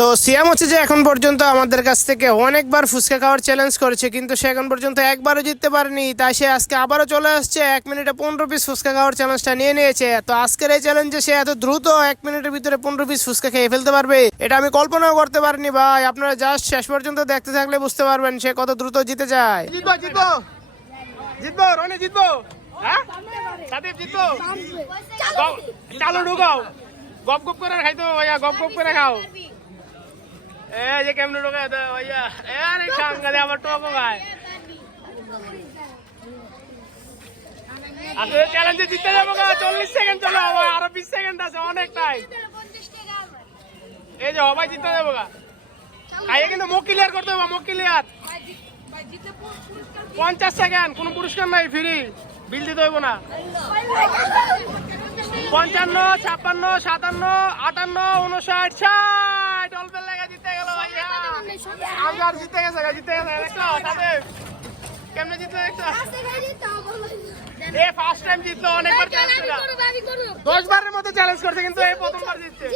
তো সিয়াম হচ্ছে যে এখন পর্যন্ত আমাদের কাছ থেকে অনেকবার ফুচকা খাওয়ার চ্যালেঞ্জ করেছে কিন্তু সে এখন পর্যন্ত একবারও জিততে পারেনি। তাই সে আজকে আবারও চলে আসছে এক মিনিটে পনেরো পিস ফুচকা খাওয়ার চ্যালেঞ্জটা নিয়ে নিয়েছে। তো আজকের এই চ্যালেঞ্জে সে এত দ্রুত এক মিনিটের ভিতরে পনেরো পিস ফুচকা খেয়ে ফেলতে পারবে এটা আমি কল্পনাও করতে পারিনি ভাই। আপনারা জাস্ট শেষ পর্যন্ত দেখতে থাকলে বুঝতে পারবেন সে কত দ্রুত জিতে যায়। জিতবো জিতবো জিতবো রনি জিতবো। হ্যাঁ? জিতবো। চালু ঢুকাও। গপ গপ করে খাইতো ভাইয়া গপ গপ করে খাও। এ যে আবার জিততে গা, চল্লিশ সেকেন্ড হবে আরও বিশ সেকেন্ড আছে এই যে জিততে গা। কিন্তু করতে হবে পঞ্চাশ সেকেন্ড কোনো পুরস্কার নাই ফ্রি বিল দিতে হইব না। পঞ্চান্ন, ছাপ্পান্ন, সাতান্ন, আটান্ন উনষাট ষাট। আফগান জিতে গেছে জিতে গেছে দেখো তাতে কেমনে জিতলো দেখো এ ফার্স্ট টাইম জিতলো অনেকবার চ্যালেঞ্জ বারের মতো চ্যালেঞ্জ করছে কিন্তু এই প্রথমবার জিতছে।